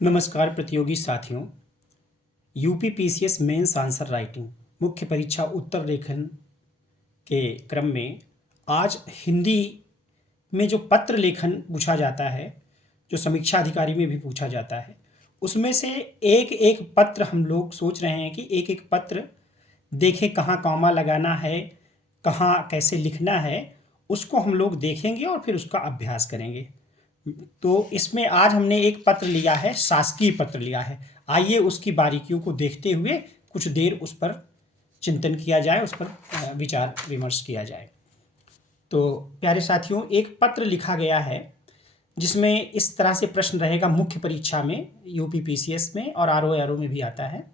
नमस्कार प्रतियोगी साथियों। UP PCS mains answer writing मुख्य परीक्षा उत्तर लेखन के क्रम में आज हिंदी में जो पत्र लेखन पूछा जाता है, जो समीक्षा अधिकारी में भी पूछा जाता है, उसमें से एक एक पत्र हम लोग सोच रहे हैं कि एक एक पत्र देखें कहाँ कॉमा लगाना है, कहाँ कैसे लिखना है, उसको हम लोग देखेंगे और फिर उसका अभ्यास करेंगे। तो इसमें आज हमने एक पत्र लिया है, शासकीय पत्र लिया है। आइए उसकी बारीकियों को देखते हुए कुछ देर उस पर चिंतन किया जाए, उस पर विचार विमर्श किया जाए। तो प्यारे साथियों, एक पत्र लिखा गया है जिसमें इस तरह से प्रश्न रहेगा मुख्य परीक्षा में, यूपी पीसीएस में और आरओ में भी आता है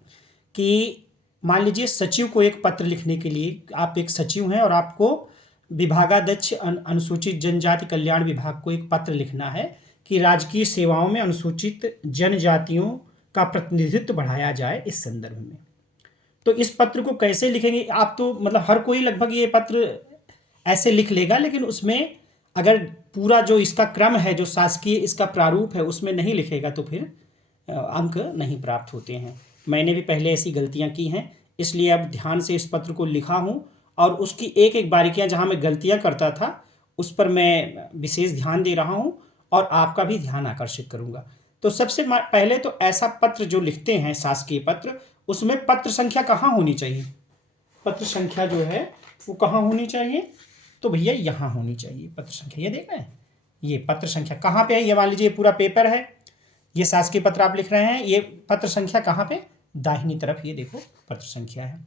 कि मान लीजिए सचिव को एक पत्र लिखने के लिए, आप एक सचिव हैं और आपको विभागाध्यक्ष अनुसूचित जनजाति कल्याण विभाग को एक पत्र लिखना है कि राजकीय सेवाओं में अनुसूचित जनजातियों का प्रतिनिधित्व बढ़ाया जाए इस संदर्भ में। तो इस पत्र को कैसे लिखेंगे आप? तो मतलब हर कोई लगभग ये पत्र ऐसे लिख लेगा, लेकिन उसमें अगर पूरा जो इसका क्रम है, जो शासकीय इसका प्रारूप है, उसमें नहीं लिखेगा तो फिर अंक नहीं प्राप्त होते हैं। मैंने भी पहले ऐसी गलतियां की हैं, इसलिए अब ध्यान से इस पत्र को लिखा हूं और उसकी एक एक बारीकियां जहां मैं गलतियां करता था उस पर मैं विशेष ध्यान दे रहा हूं और आपका भी ध्यान आकर्षित करूंगा। तो सबसे पहले तो ऐसा पत्र जो लिखते हैं शासकीय पत्र, उसमें पत्र संख्या कहाँ होनी चाहिए? पत्र संख्या जो है वो कहाँ होनी चाहिए? तो भैया यहाँ होनी चाहिए पत्र संख्या। ये देख रहे हैं, ये पत्र संख्या कहाँ पे है? ये मान लीजिए पूरा पेपर है, ये शासकीय पत्र आप लिख रहे हैं, ये पत्र संख्या कहाँ पे? दाहिनी तरफ, ये देखो पत्र संख्या है।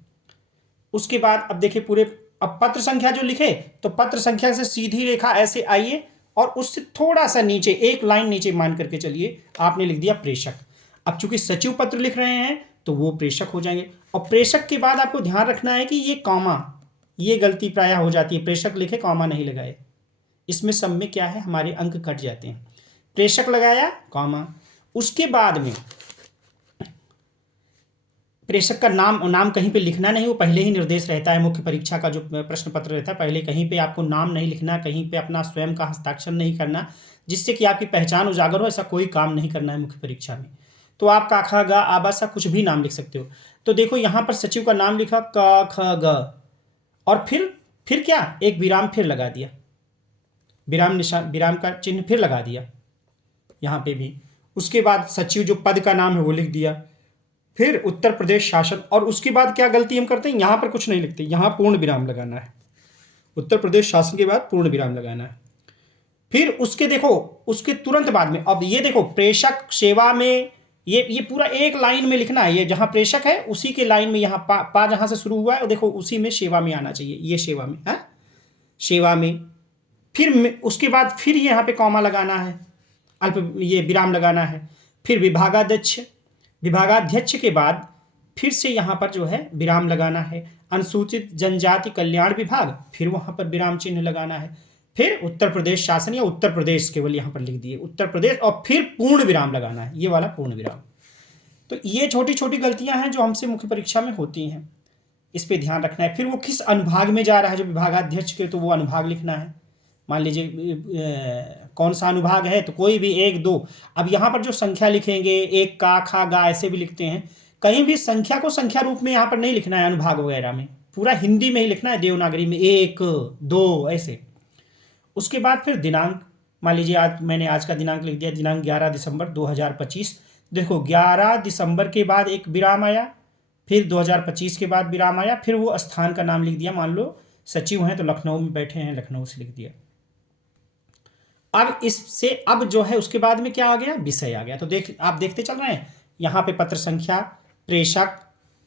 उसके बाद अब देखिए पूरे, अब पत्र संख्या जो लिखे तो पत्र संख्या से सीधी रेखा ऐसे आइए और उससे थोड़ा सा नीचे, एक लाइन नीचे मान करके चलिए, आपने लिख दिया प्रेषक। अब चूंकि सचिव पत्र लिख रहे हैं तो वो प्रेषक हो जाएंगे। और प्रेषक के बाद आपको ध्यान रखना है कि ये कॉमा, ये गलती प्रायः हो जाती है, प्रेषक लिखे कॉमा नहीं लगाए, इसमें सब में क्या है, हमारे अंक कट जाते हैं। प्रेषक लगाया कॉमा, उसके बाद में प्रेषक का नाम कहीं पे लिखना नहीं, वो पहले ही निर्देश रहता है। मुख्य परीक्षा का जो प्रश्न पत्र रहता है, पहले कहीं पे आपको नाम नहीं लिखना, कहीं पे अपना स्वयं का हस्ताक्षर नहीं करना, जिससे कि आपकी पहचान उजागर हो। ऐसा कोई काम नहीं करना है मुख्य परीक्षा में। तो आप का ख ग आबा सा कुछ भी नाम लिख सकते हो। तो देखो यहाँ पर सचिव का नाम लिखा क ख ग, और फिर क्या, एक विराम फिर लगा दिया, विराम निशान, विराम का चिन्ह फिर लगा दिया यहाँ पे भी। उसके बाद सचिव जो पद का नाम है वो लिख दिया, फिर उत्तर प्रदेश शासन, और उसके बाद क्या गलती हम करते हैं, यहां पर कुछ नहीं लिखते, यहां पूर्ण विराम लगाना है। उत्तर प्रदेश शासन के बाद पूर्ण विराम लगाना है। फिर उसके देखो, उसके तुरंत बाद में अब ये देखो प्रेषक सेवा में, ये पूरा एक लाइन में लिखना है। ये जहां प्रेषक है उसी के लाइन में यहाँ पा जहां से शुरू हुआ है देखो उसी में सेवा में आना चाहिए, ये सेवा में है, सेवा में। फिर उसके बाद फिर यहाँ पे कॉमा लगाना है, अल्प ये विराम लगाना है। फिर विभागाध्यक्ष के बाद फिर से यहाँ पर जो है विराम लगाना है। अनुसूचित जनजाति कल्याण विभाग, फिर वहाँ पर विराम चिन्ह लगाना है। फिर उत्तर प्रदेश शासन, या उत्तर प्रदेश केवल यहाँ पर लिख दिए उत्तर प्रदेश, और फिर पूर्ण विराम लगाना है, ये वाला पूर्ण विराम। तो ये छोटी छोटी गलतियां हैं जो हमसे मुख्य परीक्षा में होती हैं, इस पर ध्यान रखना है। फिर वो किस अनुभाग में जा रहा है, जो विभागाध्यक्ष के, तो वो अनुभाग लिखना है। मान लीजिए कौन सा अनुभाग है, तो कोई भी 1 2। अब यहाँ पर जो संख्या लिखेंगे, एक का खा गा ऐसे भी लिखते हैं, कहीं भी संख्या को संख्या रूप में यहाँ पर नहीं लिखना है अनुभाग वगैरह में, पूरा हिंदी में ही लिखना है, देवनागरी में 1 2 ऐसे। उसके बाद फिर दिनांक, मान लीजिए आज का दिनांक लिख दिया, दिनांक 11 दिसंबर 2025। देखो 11 दिसंबर के बाद एक विराम आया, फिर 2025 के बाद विराम आया, फिर वो स्थान का नाम लिख दिया। मान लो सचिव हैं तो लखनऊ में बैठे हैं, लखनऊ से लिख दिया। अब इससे अब जो है उसके बाद में क्या आ गया, विषय आ गया। तो आप देखते चल रहे हैं, यहाँ पे पत्र संख्या, प्रेषक,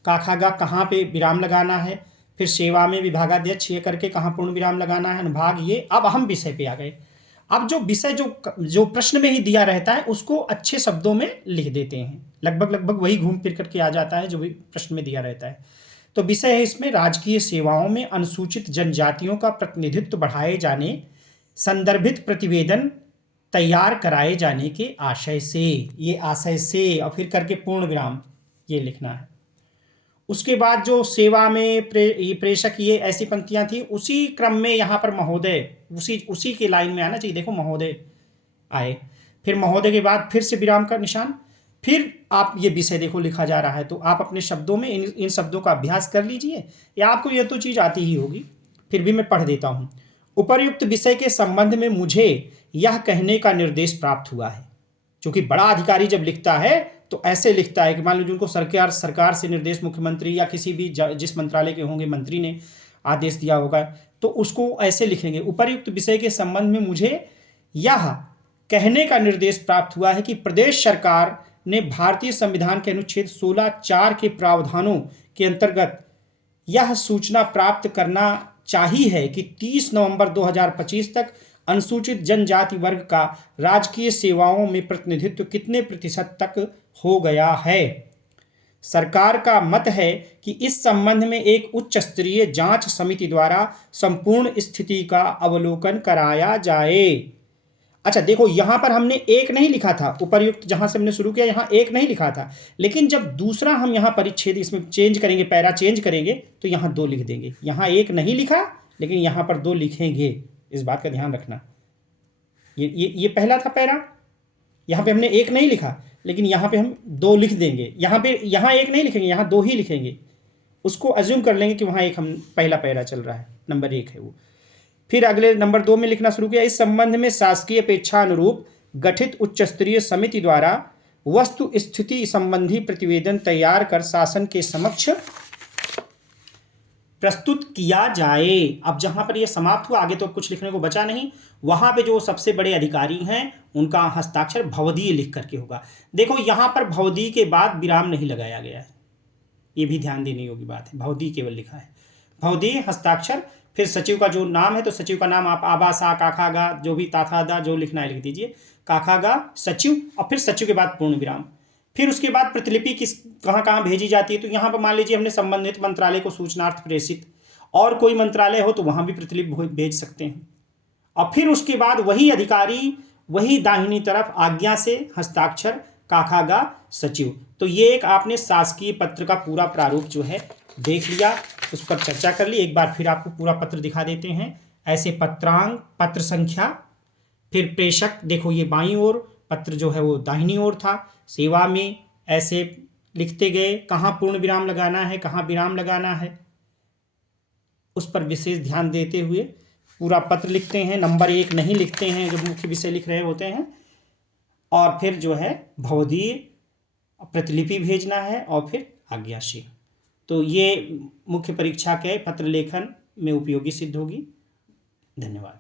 काखागा कहाँ पे विराम लगाना है, फिर सेवा में विभागाध्यक्ष ये करके कहाँ पूर्ण विराम लगाना है, अनुभाग ये। अब हम विषय पे आ गए। अब जो विषय जो प्रश्न में ही दिया रहता है उसको अच्छे शब्दों में लिख देते हैं, लगभग वही घूम फिर करके आ जाता है जो भी प्रश्न में दिया रहता है। तो विषय है इसमें राजकीय सेवाओं में अनुसूचित जनजातियों का प्रतिनिधित्व बढ़ाए जाने, संदर्भित प्रतिवेदन तैयार कराए जाने के आशय से, ये आशय से, और फिर करके पूर्ण विराम ये लिखना है। उसके बाद जो सेवा में प्रेषक, ये ऐसी पंक्तियां थी, उसी क्रम में यहाँ पर महोदय, उसी के लाइन में आना चाहिए। देखो महोदय आए, फिर महोदय के बाद फिर से विराम का निशान, फिर आप ये विषय देखो लिखा जा रहा है, तो आप अपने शब्दों में इन शब्दों का अभ्यास कर लीजिए, या आपको ये तो चीज़ आती ही होगी, फिर भी मैं पढ़ देता हूँ। उपर्युक्त विषय के संबंध में मुझे यह कहने का निर्देश प्राप्त हुआ है। क्योंकि बड़ा अधिकारी जब लिखता है तो ऐसे लिखता है कि मान लीजिए उनको सरकार से निर्देश, मुख्यमंत्री या किसी भी जिस मंत्रालय के होंगे मंत्री ने आदेश दिया होगा, तो उसको ऐसे लिखेंगे, उपर्युक्त विषय के संबंध में मुझे यह कहने का निर्देश प्राप्त हुआ है कि प्रदेश सरकार ने भारतीय संविधान के अनुच्छेद 16(4) के प्रावधानों के अंतर्गत यह सूचना प्राप्त करना चाहिए है कि 30 नवंबर 2025 तक अनुसूचित जनजाति वर्ग का राजकीय सेवाओं में प्रतिनिधित्व कितने प्रतिशत तक हो गया है। सरकार का मत है कि इस संबंध में एक उच्च स्तरीय जांच समिति द्वारा संपूर्ण स्थिति का अवलोकन कराया जाए। अच्छा देखो, यहां पर हमने एक नहीं लिखा था, उपर्युक्त जहां से हमने शुरू किया यहां एक नहीं लिखा था, लेकिन जब दूसरा हम यहां परिच्छेद इसमें चेंज करेंगे, पैरा चेंज करेंगे, तो यहां 2 लिख देंगे। यहां एक नहीं लिखा, लेकिन यहां पर 2 लिखेंगे, इस बात का ध्यान रखना। ये पहला था पैरा, यहां पे हमने एक नहीं लिखा, लेकिन यहां पे हम 2 लिख देंगे। यहां एक नहीं लिखेंगे, यहां 2 ही लिखेंगे, उसको अज्यूम कर लेंगे कि वहां एक हम पहला पैरा चल रहा है, नंबर 1 है वो। फिर अगले नंबर 2 में लिखना शुरू किया, इस संबंध में शासकीय अपेक्षा अनुरूप गठित उच्च स्तरीय समिति द्वारा वस्तु स्थिति संबंधी प्रतिवेदन तैयार कर शासन के समक्ष प्रस्तुत किया जाए। अब जहां पर यह समाप्त हुआ, आगे तो कुछ लिखने को बचा नहीं, वहां पे जो सबसे बड़े अधिकारी हैं उनका हस्ताक्षर भवदीय लिख करके होगा। देखो यहां पर भवदीय के बाद विराम नहीं लगाया गया है, ये भी ध्यान देने योग्य बात है, भवदीय केवल लिखा है, भवदीय हस्ताक्षर। फिर सचिव का जो नाम है, तो सचिव का नाम आप आबा सा काखा गा जो भी ताथा दा जो लिखना है लिख दीजिए, काखा गा सचिव, और फिर सचिव के बाद पूर्ण विराम। फिर उसके बाद प्रतिलिपि किस कहाँ भेजी जाती है, तो यहाँ पर मान लीजिए हमने संबंधित मंत्रालय को सूचनार्थ प्रेषित, और कोई मंत्रालय हो तो वहाँ भी प्रतिलिपि भेज सकते हैं। और फिर उसके बाद वही अधिकारी वही दाहिनी तरफ आज्ञा से हस्ताक्षर काखागा सचिव। तो ये एक आपने शासकीय पत्र का पूरा प्रारूप जो है देख लिया, उस पर चर्चा कर ली। एक बार फिर आपको पूरा पत्र दिखा देते हैं। ऐसे पत्रांक, पत्र संख्या, फिर प्रेषक, देखो ये बाईं ओर, पत्र जो है वो दाहिनी ओर था। सेवा में ऐसे लिखते गए, कहाँ पूर्ण विराम लगाना है, कहाँ विराम लगाना है, उस पर विशेष ध्यान देते हुए पूरा पत्र लिखते हैं। नंबर 1 नहीं लिखते हैं जो मुख्य विषय लिख रहे होते हैं। और फिर जो है भवदीय प्रतिलिपि भेजना है, और फिर आज्ञाशील। तो ये मुख्य परीक्षा के पत्र लेखन में उपयोगी सिद्ध होगी। धन्यवाद।